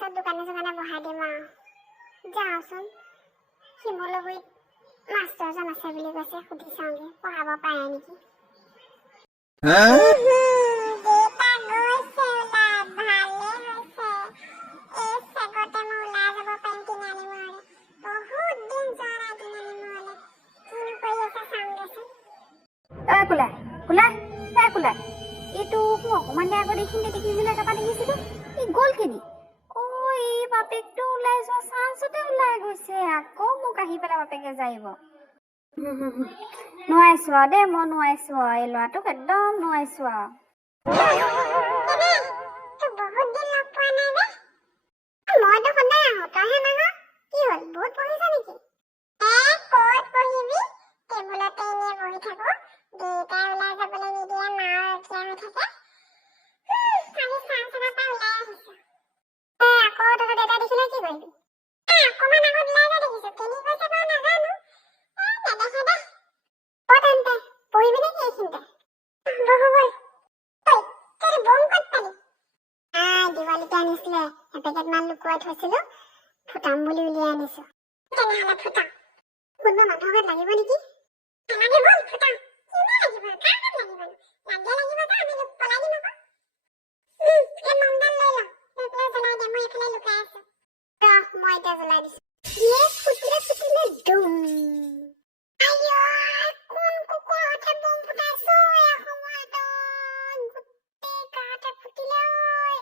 তাৰপিছত দোকানে বহাই দিম আৰু যাওঁচোন শিমলুগুৰিত মাষ্টৰজন আছে বুলি কৈছে, সুধি চাওঁগে পঢ়াব পাৰে নেকি। নোৱাৰিছো আৰু দেই, মই নোৱাৰিছো আৰু এই ল'ৰাটোক একদম নোৱাৰিছো আৰু। ফুটাম বুলি উলিয়াই আনিছো। তেনেহলে ফুটাম। কোনোবা মানুহৰ ঘৰত লাগিব নেকি? নালাগে বল ফুটাম। কিমান লাগিব? কাৰ ঘৰত লাগিব? লাগে লাগিব যে আমি পলাই দিম আকৌ। এই মমডাল লৈ ল। লৈ পেলাই জ্বলাই দে, মই এইফালে লুকাই আছো। মই এতিয়া জ্বলাই দিছো। ফুটিলে ডুম। কোন কুকুৰহঁতে বম ফুটাইছো এই সময়ত? গোটেই গাতে ফুটিলে ঐ।